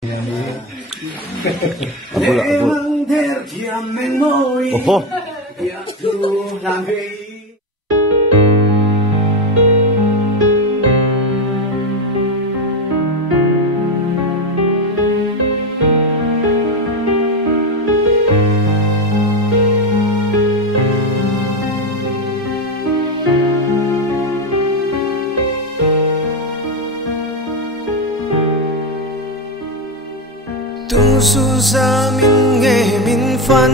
Emang terdiam menoi. Ya tuh lambe. Tu susah min nghe min phân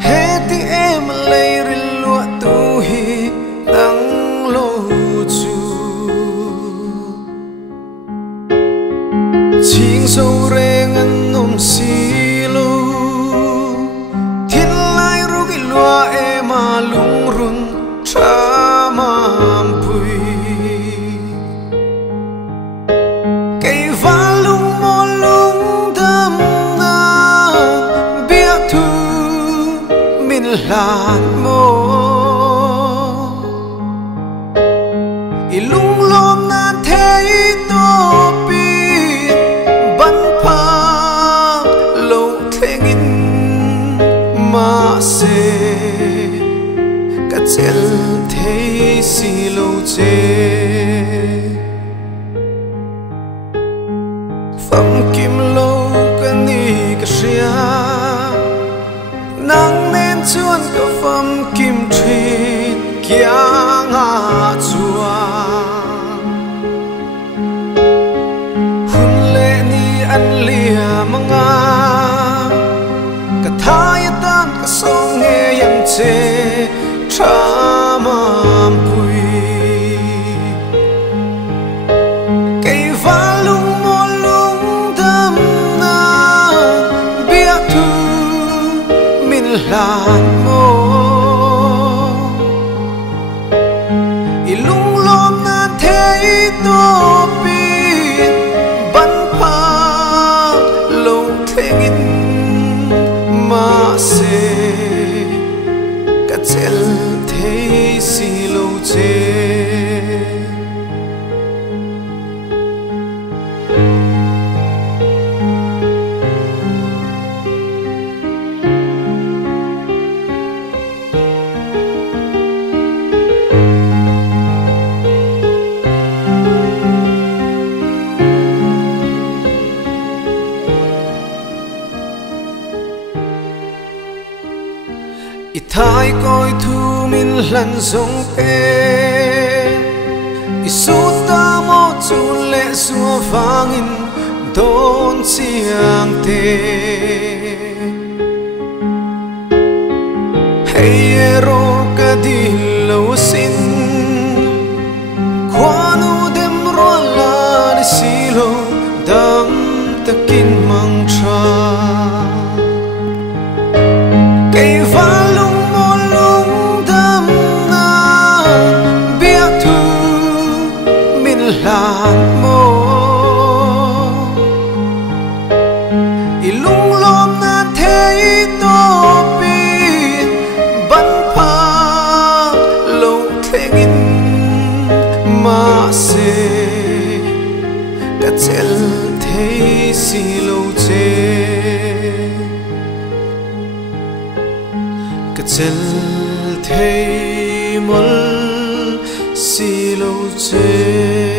hết thì em lấy lụa tu hi nắng lô chu chính sâu re ngân nôm xì lô thiên lai ru cái lụa em mà lung run cha mam pui cây va lung lan mo ilung lom na thấy to pi ban pha lâu thế nghìn mà se cả chel thấy si lâu chê phẩm kim lâu cái ni cái xia nắng nên chuan cả phẩm kim thủy kia ngã chua hun lệ ni ăn lia manga cả thái tan cả sông nghe yang chê cha mam pui cây va lung mo lung đâm na bia thu lan mo ilung lom na thấy to pi ban pha lâu thế nghìn mà se cả chel thấy si lâu chê thái coi thu min lần giống e isu ta mo chu lệ xua vang in đón chiang te hey ro ka di lo sin kwanu dem ro la ni silo dam takin mang tra cây va lan mo ilung lom na thấy to pi ban pha lâu thế nghìn mà se cả chel thấy si lâu chê cả chel thấy mol si lâu chê